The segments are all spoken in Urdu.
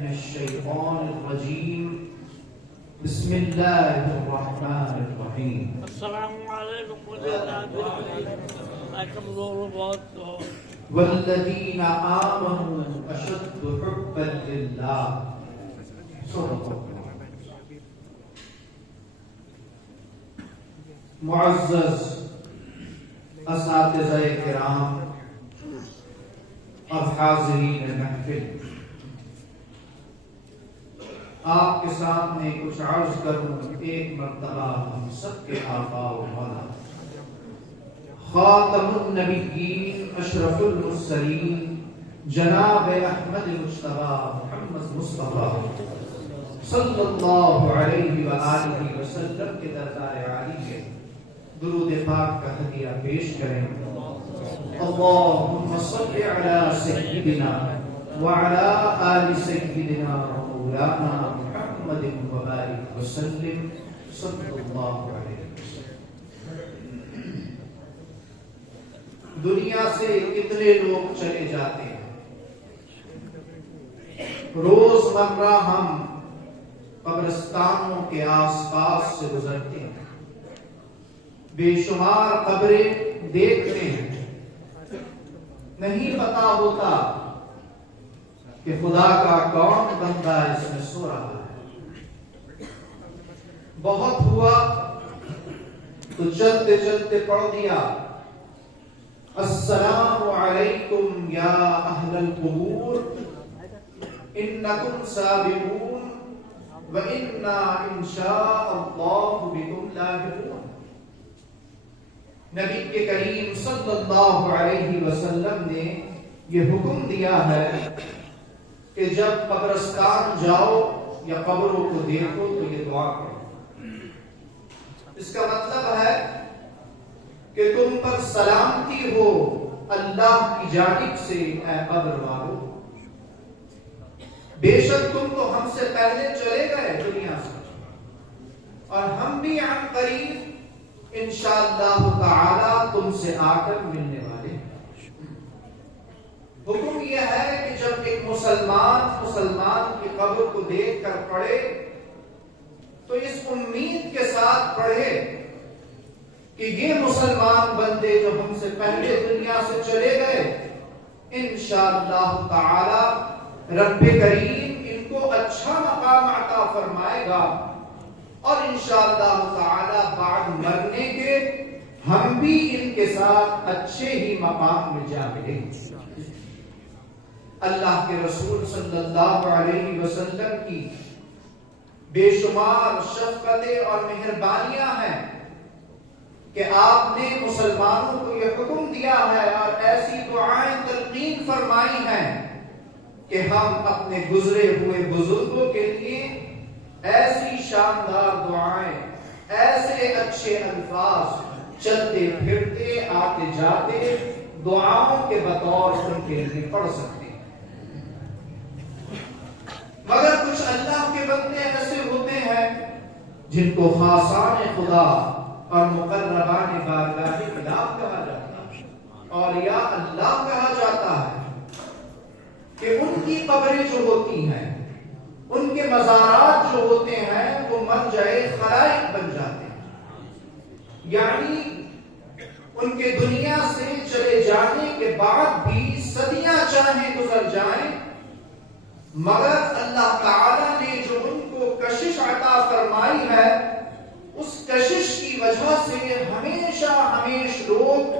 من الشيطان الرجيم بسم الله الرحمن الرحيم السلام علیکم والذين آمنوا أشد حبا لله صدق الله. معزز اساتذہ کرام اور حاضرین محفل، آپ کے سامنے کچھ عرض کروں ایک مرتبہ ہم سب کے آقا و مولا خاتم النبیین اشرف المرسلین جناب احمد مجتبی محمد مصطفیٰ صلی اللہ علیہ وآلہ وسلم کے دربار عالی کے درود پاک کا ہدیہ پیش کریں. اللهم صل على سيدنا وعلى آل سيدنا ومولانا محمد وبارك وسلم صلی اللہ علیہ وسلم. دنیا سے کتنے لوگ چلے جاتے ہیں. روزمرہ ہم قبرستانوں کے آس پاس سے گزرتے ہیں، بے شمار قبریں دیکھتے ہیں. نہیں پتا ہوتا کہ خدا کا کون بندہ اس میں سو رہا ہے. بہت ہوا تو چلتے چلتے پڑھ دیا السلام علیکم یا اہل القبور انکم سابقون وَإِنَّا إِن شَاءَ اللَّهُ بِكُمْ لَاحِقُونَ. نبی کے کریم صلی اللہ علیہ وسلم نے یہ حکم دیا ہے کہ جب قبرستان جاؤ یا قبروں کو دیکھو تو یہ دعا کرو. اس کا مطلب ہے کہ تم پر سلامتی ہو اللہ کی جانب سے اے قبر والو. بے شک تم تو ہم سے پہلے چلے گئے دنیا سے، اور ہم بھی عن قریب انشاءاللہ تعالی تم سے آ کر ملنے والے ہیں. حکم یہ ہے کہ جب ایک مسلمان کی قبر کو دیکھ کر پڑھے تو اس امید کے ساتھ پڑھے کہ یہ مسلمان بندے جو ہم سے پہلے دنیا سے چلے گئے انشاءاللہ تعالی رب کریم ان کو اچھا مقام عطا فرمائے گا، اور انشاءاللہ تعالی بعد مرنے کے ہم بھی ان کے ساتھ اچھے ہی مقام میں جا ملیں گے. اللہ کے رسول صلی اللہ علیہ وسلم کی بے شمار شفقتیں اور مہربانیاں ہیں کہ آپ نے مسلمانوں کو یہ حکم دیا ہے اور ایسی دعائیں تلقین فرمائی ہیں کہ ہم اپنے گزرے ہوئے بزرگوں کے لیے ایسی شاندار دعائیں، ایسے اچھے الفاظ چلتے پھرتے آتے جاتے دعاؤں کے بطور ان کے لیے پڑھ سکتے ہیں. مگر کچھ اللہ کے بندے ایسے ہوتے ہیں جن کو خاصان خدا اور مقربان بارگاہ خدا کہا جاتا ہے اور یا اللہ کہا جاتا ہے کہ ان کی قبریں جو ہوتی ہیں، ان کے مزارات جو ہوتے ہیں وہ مرجع خلائق بن جاتے ہیں. یعنی ان کے دنیا سے چلے جانے کے بعد بھی صدیاں چاہیں گزر جائیں، مگر اللہ تعالی نے جو ان کو کشش عطا فرمائی ہے اس کشش کی وجہ سے ہمیشہ لوگ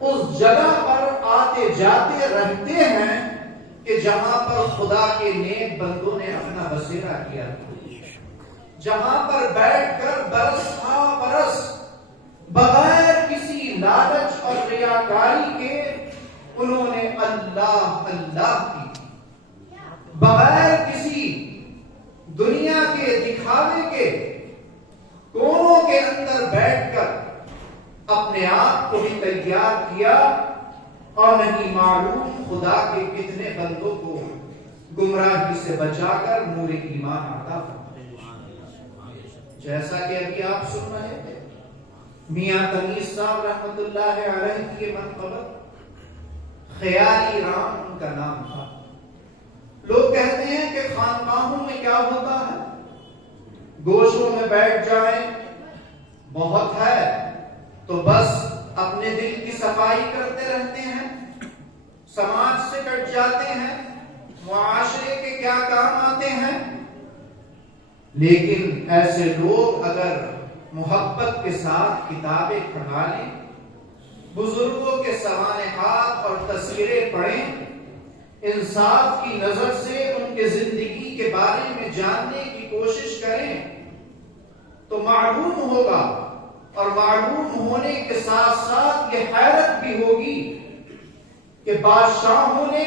اس جگہ پر آتے جاتے رہتے ہیں کہ جہاں پر خدا کے نیک بندوں نے اپنا بسیرا کیا، جہاں پر بیٹھ کر برس بغیر کسی لالچ اور ریاکاری کے انہوں نے اللہ کی، بغیر کسی دنیا کے دکھاوے کے کونوں کے اندر بیٹھ کر اپنے آپ کو بھی تیار کیا، اور نہیں معلوم خدا کے کتنے بندوں کو گمراہی سے بچا کر نور ایمان عطا فرمایا. جیسا کہ ابھی آپ سن رہے تھے میاں تمیز صاحب رحمت اللہ علیہ کی منقبت خیالی رام ان کا نام تھا. لوگ کہتے ہیں کہ خان ہوتا ہے؟ گوشوں میں بیٹھ جائیں، بہت ہے تو بس اپنے دل کی صفائی کرتے رہتے ہیں، سماج سے کٹ جاتے ہیں، معاشرے کے کیا کام آتے ہیں؟ لیکن ایسے لوگ اگر محبت کے ساتھ کتابیں پڑھا لیں، بزرگوں کے سوانحات اور تصویریں پڑھیں، انصاف کی نظر سے ان کے زندگی کے بارے میں جاننے کی کوشش کریں، تو معلوم ہوگا، اور معلوم ہونے کے ساتھ ساتھ یہ حیرت بھی ہوگی کہ بادشاہوں نے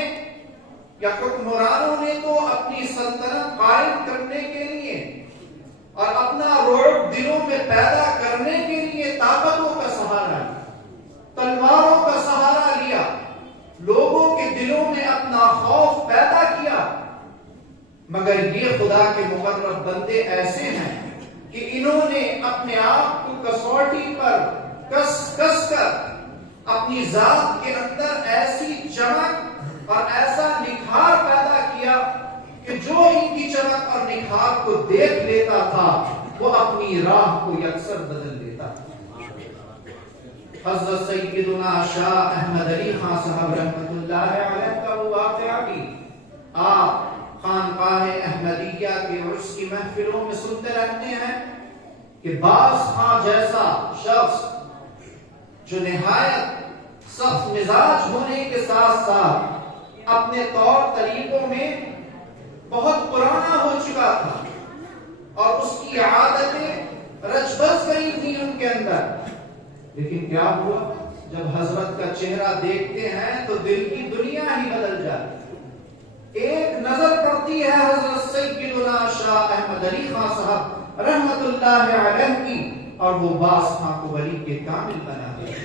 یا حکمرانوں نے تو اپنی سلطنت قائم کرنے کے لیے اور اپنا رعب دلوں میں پیدا کرنے کے لیے طاقتوں کا سہارا لیا، تلواروں کا سہارا لیا، لوگوں کے دلوں میں اپنا خوف پیدا کیا، مگر یہ خدا کے مقرب بندے ایسے ہیں کہ انہوں نے اپنے آپ کو کسوٹی پر کس کس کر اپنی ذات کے اندر ایسی چمک اور ایسا نکھار پیدا کیا کہ جو ان کی چمک اور نکھار کو دیکھ لیتا تھا وہ اپنی راہ کو یکسر بدل دیتا تھا۔ حضرت سیدنا شاہ احمد علی خان صاحب رحمۃ اللہ علیہ کا وہ واقعہ بھی آپ خانقاہ احمدیہ کے عرس کی محفلوں میں سنتے رہتے ہیں کہ باز خان جیسا شخص جو نہایت سخت مزاج ہونے کے ساتھ ساتھ اپنے طور طریقوں میں بہت پرانا ہو چکا تھا اور اس کی عادتیں رچ بس گئی تھی ان کے اندر، لیکن کیا ہوا؟ جب حضرت کا چہرہ دیکھتے ہیں تو دل کی دنیا ہی بدل جاتی۔ ایک نظر پڑتی ہے حضرت سیدنا شاہ احمد علی خان صاحب رحمت اللہ علیہ کی اور وہ باز خان کو ولی کے کامل بنا دیا۔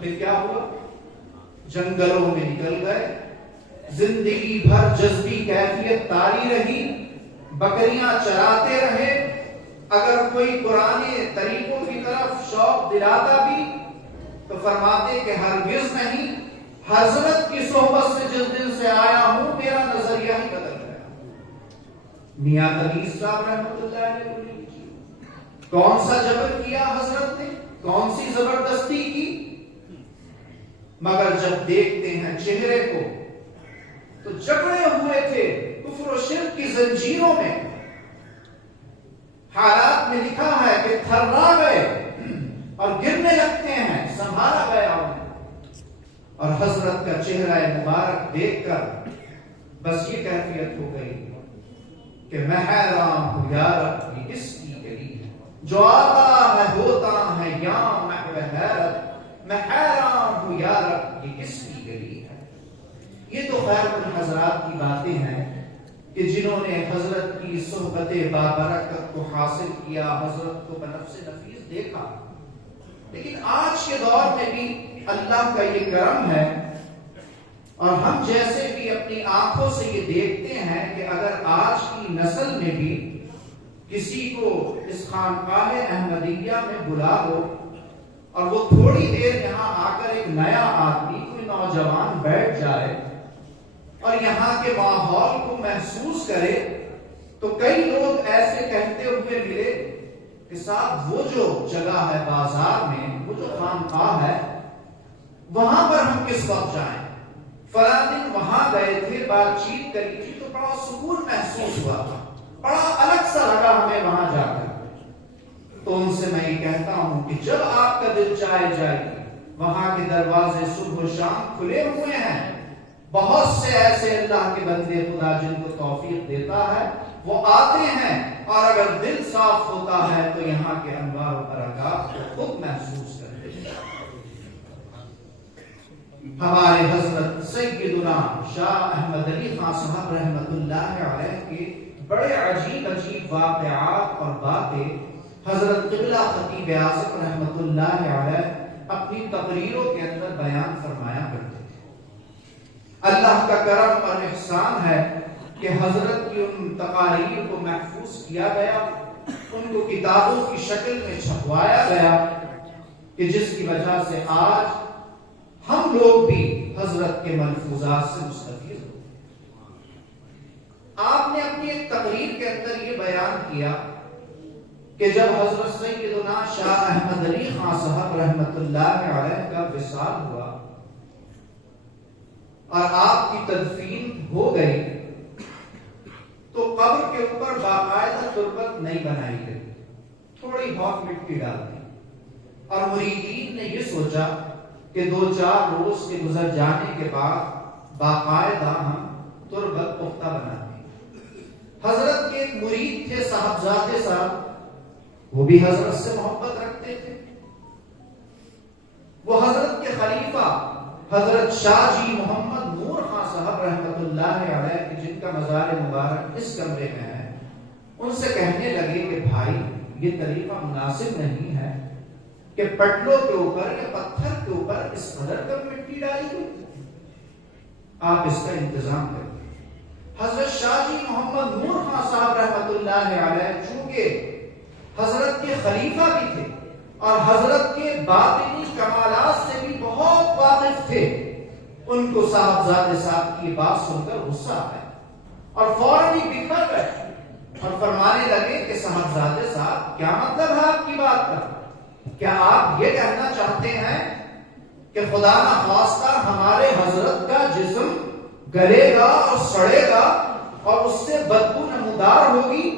پھر کیا ہوا؟ جنگلوں میں نکل گئے، زندگی بھر جذبی کیفیت طاری رہی، بکریاں چراتے رہے، اگر کوئی پرانے طریقوں کی طرف شوق دلاتا بھی تو فرماتے کہ ہرگز نہیں، حضرت کی صحبت سے جس دن سے آیا ہوں میرا نظریہ ہی بدل گیا۔ میاں تمیز صاحب رحمۃ اللہ علیہ کون سا جبر کیا حضرت نے، کون سی زبردستی کی، مگر جب دیکھتے ہیں چہرے کو تو جکڑے ہوئے تھے کفر و شرک کی زنجیروں میں، حالات میں لکھا ہے کہ تھرا گئے اور گرنے لگتے ہیں، سنبھالا گیا انہیں، اور حضرت کا چہرہ مبارک دیکھ کر بس یہ کیفیت ہو گئی کہ میں حیران ہوں یا رب یہ کس کی گلی ہے، جو آتا ہے ہوتا ہے یا محو حیرت، میں حیران ہوں یا رب یہ کس کی گلی ہے۔ یہ تو خیر ان حضرات کی باتیں ہیں کہ جنہوں نے حضرت کی صحبت بابرکت کو حاصل کیا، حضرت کو بنفس نفیس دیکھا، لیکن آج کے دور میں بھی اللہ کا یہ کرم ہے اور ہم جیسے بھی اپنی آنکھوں سے یہ دیکھتے ہیں کہ اگر آج کی نسل میں بھی کسی کو اس خانقاہ احمدیہ میں بلا دو اور وہ تھوڑی دیر یہاں آ کر ایک نیا آدمی کوئی نوجوان بیٹھ جائے اور یہاں کے ماحول کو محسوس کرے تو کئی لوگ ایسے کہتے ہوئے ملے کہ صاحب وہ جو جگہ ہے بازار میں، وہ جو خانقاہ ہے وہاں پر ہم کس وقت جائیں، فلاں دن وہاں گئے تھے، بات چیت کری تھی تو بڑا سکون محسوس ہوا تھا، بڑا الگ سا لگا ہمیں وہاں جا کر۔ تو ان سے میں یہ کہتا ہوں کہ جب آپ کا دل چاہے جائے وہاں کے دروازے صبح و شام کھلے ہوئے ہیں، بہت سے ایسے اللہ کے بندے خدا جن کو توفیق دیتا ہے وہ آتے ہیں، اور اگر دل صاف ہوتا ہے تو یہاں کے انوار و برکات کو خود محسوس کرتے ہیں۔ ہمارے حضرت سیدنا شاہ احمد علی خان صاحب رحمت اللہ علیہ کے بڑے عجیب عجیب واقعات اور باتیں حضرت قبلہ خطیب اعظم رحمت اللہ علیہ اپنی تقریروں کے اندر بیان فرمایا کرتے تھے۔ اللہ کا کرم اور احسان ہے کہ حضرت کی ان تقاریر کو محفوظ کیا گیا، ان کو کتابوں کی شکل میں چھپوایا گیا کہ جس کی وجہ سے آج ہم لوگ بھی حضرت کے ملفوظات سے مستفید ہوتے ہیں۔ آپ نے نے اپنی ایک تقریر کے اندر یہ بیان کیا کہ جب حضرت سیدنا شاہ احمد علی خان صاحب رحمت اللہ علیہ کا وصال ہوا اور آپ کی تدفین ہو گئی تو قبر کے اوپر باقاعدہ تربت نہیں بنائی گئی، تھوڑی بہت مٹی ڈال دی، اور مریدین نے یہ سوچا کہ 2-4 روز کے گزر جانے کے بعد باقاعدہ ہم تربت پختہ بناتے ہیں۔ حضرت کے ایک مرید تھے صاحبزادے صاحب، وہ بھی حضرت سے محبت رکھتے تھے، وہ حضرت کے خلیفہ حضرت شاہ جی محمد نور خان صاحب رحمت اللہ علیہ کی جن کا مزار مبارک اس کمرے میں ہے، ان سے کہنے لگے کہ بھائی یہ طریقہ مناسب نہیں ہے کہ پٹلوں کے اوپر یا پتھر کے اوپر اس قدر کم مٹی ڈالی گئی، آپ اس کا انتظام کریں۔ حضرت شاہ جی محمد نور خان صاحب رحمت اللہ علیہ چونکہ حضرت کے خلیفہ بھی تھے اور حضرت کے باطنی کمالات سے بھی بہت واقف تھے، ان کو صاحبزادے صاحب کی بات سن کر غصہ آیا اور فوراً ہی بکھر گئے اور فرمانے لگے کہ صاحبزادے صاحب کیا مطلب ہے آپ کی بات کا؟ کیا آپ یہ کہنا چاہتے ہیں کہ خدا نخواستہ ہمارے حضرت کا جسم گلے گا اور سڑے گا اور اس سے بدبو نمودار ہوگی؟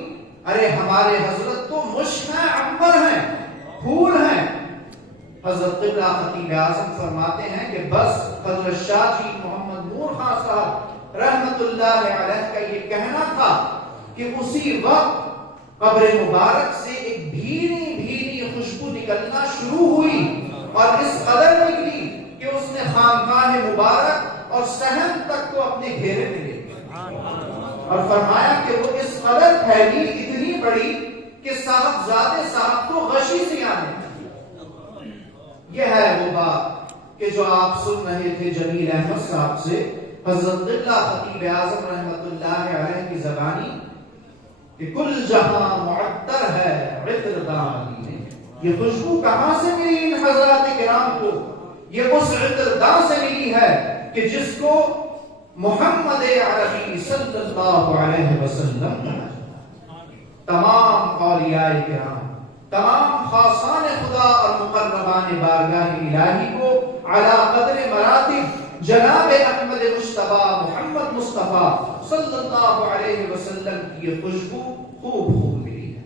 ارے ہمارے حضرت تو مشک ہیں، عنبر ہیں، پھول ہیں۔ حضرت قبلہ خطیب اعظم فرماتے ہیں کہ بس حضرت شاہ جی محمد نور خان صاحب رحمت اللہ علیہ کا یہ کہنا تھا کہ اسی وقت قبر مبارک سے ایک بھینی بھینی خوشبو نکلنا شروع ہوئی اور اس قدر نکلی کہ اس نے خانقاہ مبارک اور صحن تک کو اپنے گھیرے میں لے لیا اور فرمایا کہ وہ اس قدر پھیلی، اتنی بڑی کہ صاحبزادے صاحب کو غشی سے آنے۔ یہ ہے وہ بات کہ جو آپ سن رہے تھے جمیل احمد صاحب سے، حضرت قبلہ خطیب اعظم رحمت اللہ علیہ کی زبانی کہ کل جہاں معطر ہے عطر داں میں۔ یہ خوشبو کہاں سے ملی ان حضرات کرام کو؟ یہ اس عطر داں سے ملی ہے کہ جس کو محمد عربی صلی اللہ علیہ وسلم تمام اولیاء کرام، تمام خاصان خدا اور مقربان بارگاہ الہی کو علی قدر مراتب جناب احمد مصطفیٰ محمد مصطفیٰ صلی اللہ علیہ وسلم کی یہ خوشبو خوب ملی ہے۔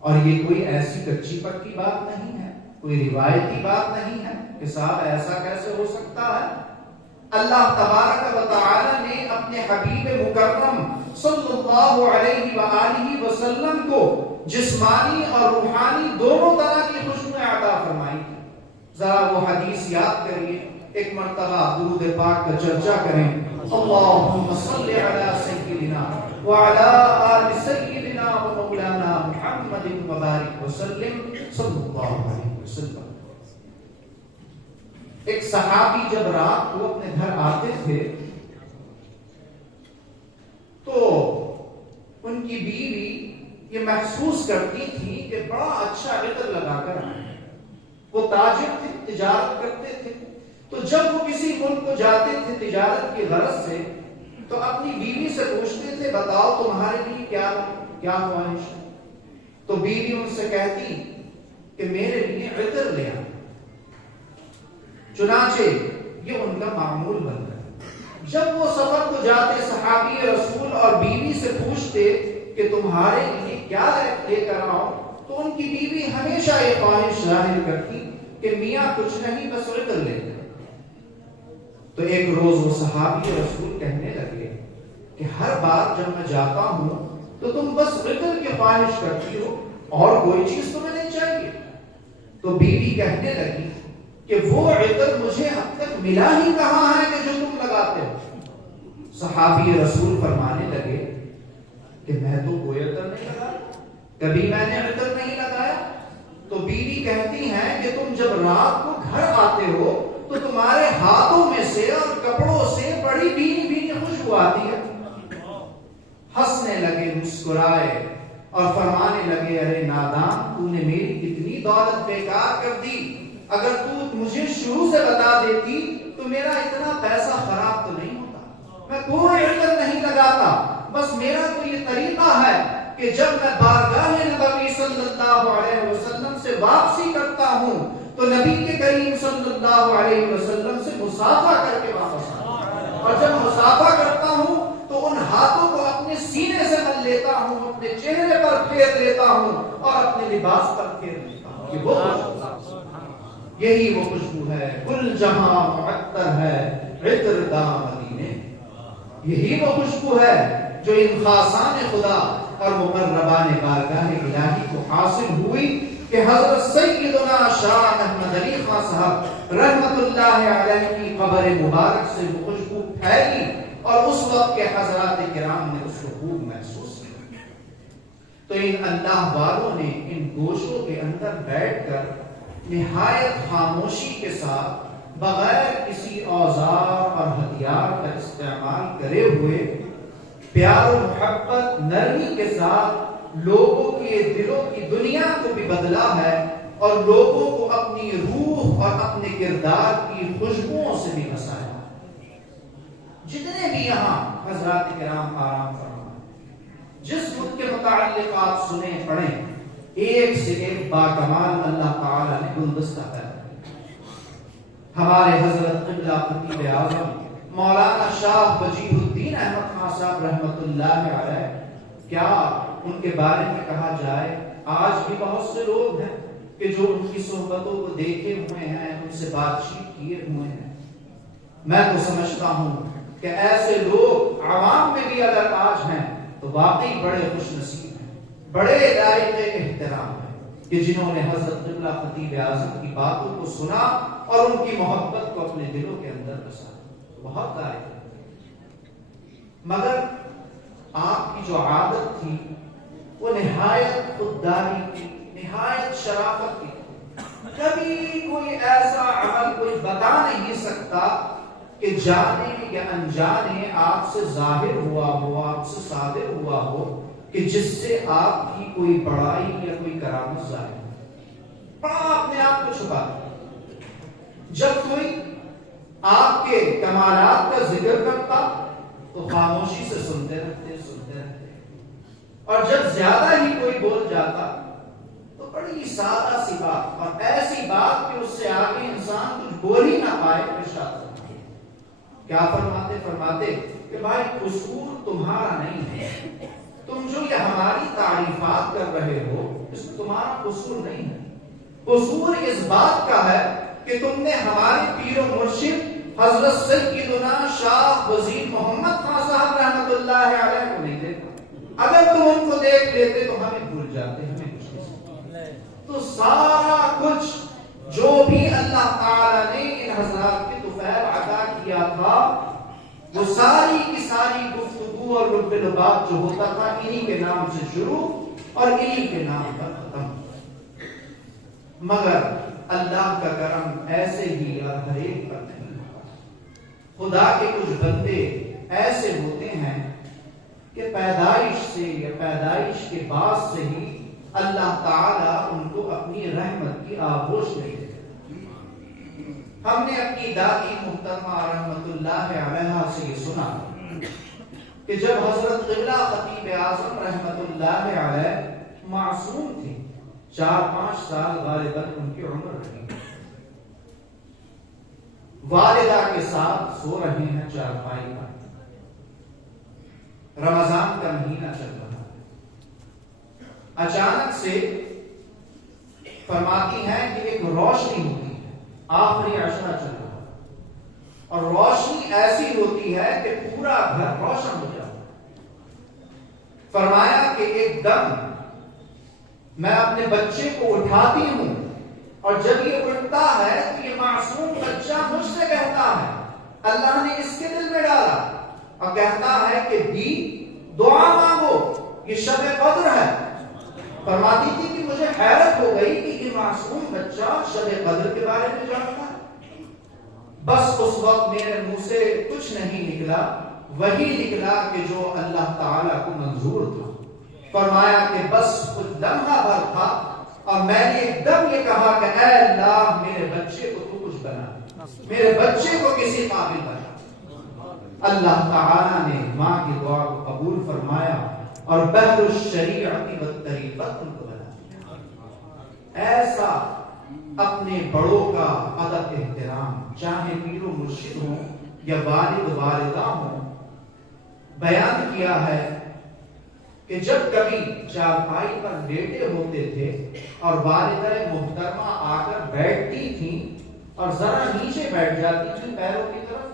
اور یہ کوئی ایسی کچی پکی بات نہیں ہے، کوئی روایتی بات نہیں ہے کہ صاحب ایسا کیسے ہو سکتا ہے۔ اللہ تبارک و تعالی نے اپنے حبیب مکرم صلی اللہ علیہ وآلہ وسلم کو جسمانی اور روحانی دونوں طرح کی خوشبوئیں عطا فرمائی تھی۔ ذرا وہ حدیث یاد کریے، ایک مرتبہ درود پاک کا چرچا کریں۔ اللہم صلی علی سیدنا وعلی آل سیدنا و مولانا محمد وبارک وسلم صلی اللہ علیہ وسلم۔ ایک صحابی جب رات کو اپنے گھر آتے تھے تو ان کی بیوی یہ محسوس کرتی تھی کہ بڑا اچھا عطر لگا کر آئے ہیں۔ وہ تاجر تھے، تجارت کرتے تھے، تو جب وہ کسی ملک کو جاتے تھے تجارت کی غرض سے تو اپنی بیوی سے پوچھتے تھے بتاؤ تمہارے لیے کیا خواہش ہے؟ تو بیوی ان سے کہتی کہ میرے لیے عطر لے آؤ۔ چنانچہ یہ ان کا معمول بن گیا۔ جب وہ سفر کو جاتے صحابی رسول اور بیوی سے پوچھتے کہ تمہارے لیے کیا لے کر آؤ، تو ان کی بیوی ہمیشہ یہ خواہش ظاہر کرتی کہ میاں کچھ نہیں بس عطر لے کر۔ تو ایک روز وہ صحابی رسول کہنے لگے کہ ہر بار جب میں جاتا ہوں تو تم بس عطر کی خواہش کرتی ہو، اور کوئی چیز تمہیں نہیں چاہیے؟ تو بیوی کہنے لگی کہ وہ عطر مجھے اب تک ملا ہی کہاں ہے کہ جو تم لگاتے ہو؟ صحابی رسول فرمانے لگے کہ میں تو کوئی عطر نہیں لگایا، کبھی میں نے عطر نہیں لگایا۔ تو بیوی کہتی ہیں کہ تم جب رات کو گھر آتے ہو تو تمہارے ہاتھوں میں سے اور کپڑوں سے بڑی بھینی بھینی خوشبو آتی ہے۔ ہنسنے لگے، مسکرائے اور فرمانے لگے ارے نادان، تو نے میری کتنی دولت بیکار کر دی، اگر تو مجھے شروع سے بتا دیتی تو میرا اتنا پیسہ خراب تو نہیں ہوتا، میں کوئی عطر نہیں لگاتا، بس میرا تو یہ طریقہ ہے کہ جب میں بارگاہ نبوی صلی اللہ علیہ وسلم سے واپسی کرتا ہوں تو نبی کے کریم صلی اللہ علیہ وسلم سے مصافحہ کر کے واپس آتا ہوں، اور جب مصافحہ کرتا ہوں تو ان ہاتھوں کو اپنے سینے سے مل لیتا ہوں، اپنے چہرے پر پھیر لیتا ہوں اور اپنے لباس پر پھیر لیتا ہوں۔ یہ وہ خوشبو، یہی وہ خوشبو ہے، گل جہاں معطر ہے عطر داں مدینے۔ یہی وہ خوشبو ہے جو ان خاصان خدا اور مقربان بارگاہ الہی کو حاصل ہوئی کہ حضرت سیدنا شاہ احمد علی خان صاحب رحمت اللہ علیہ کی قبر مبارک سے وہ خوشبو پھیلی اور اس وقت کے حضرات کرام نے اس کو خوب محسوس کیا۔ تو ان اللہ والوں نے ان گوشوں کے اندر بیٹھ کر نہایت خاموشی کے ساتھ بغیر کسی اوزار اور ہتھیار کا استعمال کرے ہوئے پیار و محبت نرمی کے ساتھ لوگوں کے دلوں کی دنیا کو بھی بدلا ہے اور لوگوں کو اپنی روح اور اپنے کردار کی خوشبوؤں سے بھی بسایا۔ جتنے بھی یہاں حضرات کرام آرام فرما، جس ملک کے متعلقات سنیں پڑھیں، ایک سے ایک باکمال اللہ تعالی نے گلدستہ کر ہمارے حضرت قبلہ خطیب اعظم مولانا شاہ وجیہ الدین احمد خان صاحب رحمت اللہ علیہ، کیا ان کے بارے میں کہا جائے؟ آج بھی بہت سے لوگ ہیں کہ جو ان کی صحبتوں کو دیکھے ہوئے ہیں، ان سے بات چیت کیے ہوئے ہیں۔ میں تو سمجھتا ہوں کہ ایسے لوگ عوام میں بھی اگر آج ہیں تو واقعی بڑے خوش نصیب ہیں، بڑے لائق احترام ہیں کہ جنہوں نے حضرت قبلہ خطیب اعظم کی باتوں کو سنا اور ان کی محبت کو اپنے دلوں کے اندر بسا۔ بہت لائق ہے، مگر آپ کی جو عادت تھی وہ نہایت خودداری کی، نہایت شرافت کی۔ کبھی کوئی ایسا عمل کوئی بتا نہیں سکتا کہ جانے یا انجانے آپ سے ظاہر ہوا ہو، آپ سے صادر ہوا ہو کہ جس سے آپ کی کوئی بڑائی یا کوئی کرامت ظاہر ہو، بڑا اپنے آپ کو چھپا دیا۔ جب کوئی آپ کے کمالات کا ذکر کرتا تو خاموشی سے سنتے رہتے، اور جب زیادہ ہی کوئی بول جاتا تو بڑی سادہ سی بات اور ایسی بات کہ اس سے آگے انسان کچھ بول ہی نہ پائے ارشاد فرماتے۔ کیا فرماتے کہ بھائی قصور تمہارا نہیں ہے، تم جو یہ ہماری تعریفات کر رہے ہو اس میں تمہارا قصور نہیں ہے، قصور اس بات کا ہے کہ تم نے ہمارے پیر و مرشد حضرت سیدنا شاہ وزیر محمد خان صاحب رحمت اللہ علیہ کو نہیں دیکھا۔ اگر تم ان کو دیکھ لیتے تو ہمیں بھول جاتے، ہمیں کچھ نہیں سکتے۔ تو سارا کچھ جو بھی اللہ تعالی نے ان حضرات کے طفیل عطا کیا تھا وہ ساری کی ساری گفتگو اور لب لباب جو ہوتا تھا انہی کے نام سے شروع اور انہی کے نام پر ختم۔ مگر اللہ کا کرم ایسے ہی اور ہر ایک پر نہیں ہوتا۔ خدا کے کچھ بندے ایسے ہوتے ہیں کہ پیدائش سے یا پیدائش کے بعد سے ہی اللہ تعالیٰ ان کو اپنی رحمت کی آغوش دے دیتے۔ ہم نے اپنی دادی محترمہ رحمت اللہ علیہ سے یہ سنا کہ جب حضرت قبلہ خطیب اعظم رحمت اللہ علیہ معصوم تھے، 4-5 سال غالباً ان کی عمر رہی، والدہ کے ساتھ سو رہے ہیں چارپائی پر، رمضان کا مہینہ چل رہا ہے، اچانک سے فرماتی ہیں کہ ایک روشنی ہوتی ہے، آخری عشرہ چل رہا ہے اور روشنی ایسی ہوتی ہے کہ پورا گھر روشن ہو جاتا ہے۔ فرمایا کہ ایک دم میں اپنے بچے کو اٹھاتی ہوں اور جب یہ اٹھتا ہے تو یہ معصوم بچہ مجھ سے کہتا ہے، اللہ نے اس کے دل میں ڈالا اور کہتا ہے کہ دی دعا مانگو، یہ شب قدر ہے۔ فرماتی تھی کہ مجھے حیرت ہو گئی کہ یہ معصوم بچہ شب قدر کے بارے میں جانتا ہے۔ بس اس وقت میرے منہ سے کچھ نہیں نکلا، وہی نکلا کہ جو اللہ تعالیٰ کو منظور تھا۔ فرمایا کہ بس کچھ لمحہ بھر تھا اور میں نے ایک دم یہ کہا کہ اے اللہ میرے بچے کو تو کچھ بنا، میرے بچے کو کسی قابل بنا۔ اللہ تعالیٰ نے ماں کی دعا کو قبول فرمایا اور بحر الشریعت والطریقت ان کو بنا دیا۔ ایسا اپنے بڑوں کا ادب احترام، چاہے پیر و مرشد ہوں یا والد والدہ ہوں، بیان کیا ہے کہ جب کبھی چارپائی پر لیٹے ہوتے تھے اور والدہ محترمہ آ کر بیٹھتی تھیں اور ذرا نیچے بیٹھ جاتی تھی پیروں کی طرف،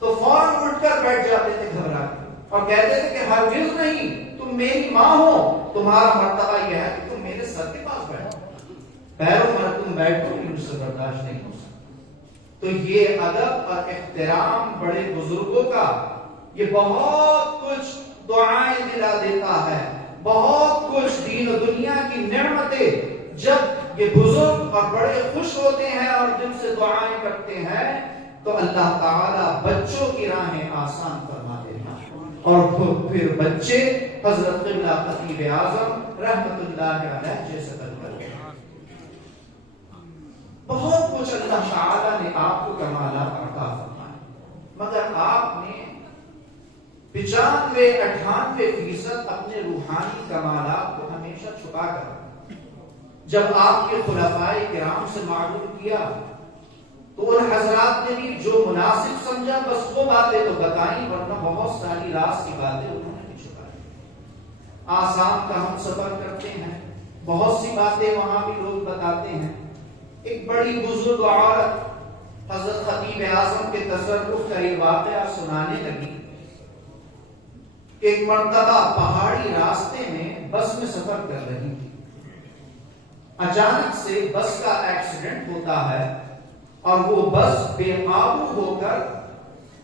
تو فوراً اٹھ کر بیٹھ جاتے تھے گھبرا کر اور کہتے تھے کہ ہرگز نہیں، تم میری ماں ہو، تمہارا مرتبہ یہ ہے کہ تم میرے سر کے پاس بیٹھو، پیروں پر تم بیٹھو، مجھ سے برداشت نہیں ہو سکتا۔ تو یہ ادب اور احترام بڑے بزرگوں کا، یہ بہت کچھ دعائیں دلا دیتا ہے، بہت کچھ دین و دنیا کی نعمتیں جب یہ بزرگ اور بڑے خوش ہوتے ہیں اور دل سے دعائیں کرتے ہیں تو اللہ تعالیٰ بچوں کی راہیں آسان فرما دیتا ہے، اور پھر بچے حضرت قبلہ خطیب اعظم رحمت اللہ علیہ جیسے کرتے ہیں۔ بہت کچھ اللہ تعالیٰ نے آپ کو کمالات عطا فرمائے، مگر آپ نے 95-98% اپنے روحانی کمالات کو ہمیشہ چھپا کر رکھا۔ جب آپ کے خلفائے کرام سے معلوم کیا تو ان حضرات نے بھی جو مناسب سمجھا بس وہ باتیں تو بتائیں، ورنہ بہت ساری راز کی باتیں انہوں نے بھی چھپائی۔ آسام کا ہم سفر کرتے ہیں، بہت سی باتیں وہاں بھی لوگ بتاتے ہیں۔ ایک بڑی بزرگ عورت حضرت خطیب اعظم کے تصرف کا ایک واقعہ سنانے لگی۔ ایک مرتبہ پہاڑی راستے میں بس میں سفر کر رہی تھی، اچانک سے بس کا ایکسیڈنٹ ہوتا ہے اور وہ بس بے قابو ہو کر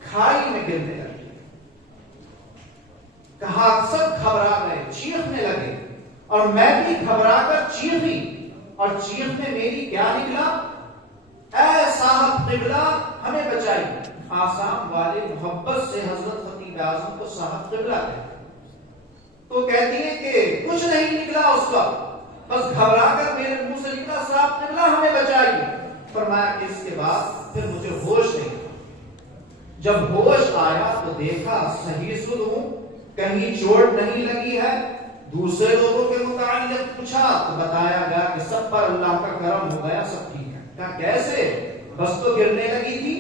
کھائی میں گرنے لگی۔ کہا سب گھبرا گئے، چیخنے لگے، اور میں بھی گھبرا کر چیخی، اور چیخنے میری کیا نکلا، اے صاحب قبلہ ہمیں بچائیے۔ آسام والے محبت سے حضرت خطیب اعظم کو صاحب قبلہ کہتے ہیں، تو کہتی ہیں کہ کچھ نہیں نکلا اس وقت، بس گھبرا کر میرے منہ سے نکلا صاحب قبلہ ہمیں بچائیے۔ فرمایا کہ اس کے بعد پھر مجھے ہوش نہیں، جب ہوش آیا تو دیکھا صحیح سد ہوں، کہیں چوٹ نہیں لگی ہے۔ دوسرے لوگوں کے متعلق پوچھا تو بتایا گیا کہ سب پر اللہ کا کرم ہو گیا، سب ٹھیک ہے۔ کہا کیسے، بس تو گرنے لگی تھی۔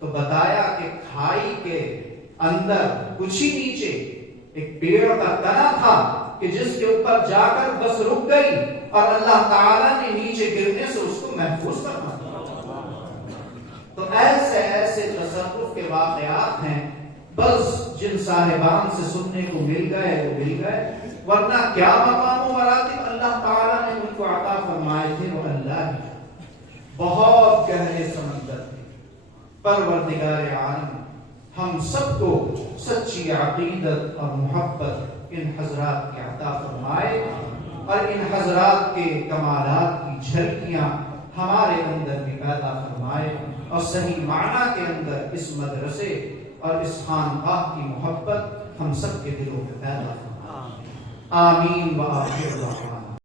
تو بتایا کہ کھائی کے اندر کچھ ہی نیچے ایک پیڑ کا تنا تھا کہ جس کے اوپر جا کر بس رک گئی، اور اللہ تعالیٰ نے نیچے گرنے سے اس کو محفوظ کرنا تھا۔ تو ایسے ایسے تصرف کے واقعات ہیں، بس جن صاحبان سے سننے کو مل گئے وہ مل گئے، ورنہ کیا مقام و مراتب اللہ تعالیٰ نے ان کو عطا فرمائے تھے وہ اللہ ہی۔ بہت گہرے سمندر تھے۔ پروردگار عالم ہم سب کو سچی عقیدت اور محبت ان حضرات کی عطا فرمائے، اور ان حضرات کے کمالات کی جھلکیاں ہمارے اندر بھی پیدا فرمائے، اور صحیح معنی کے اندر اس مدرسے اور اس خانقاہ کی محبت ہم سب کے دلوں میں پیدا فرمائے۔ آمین و آخر دعوانا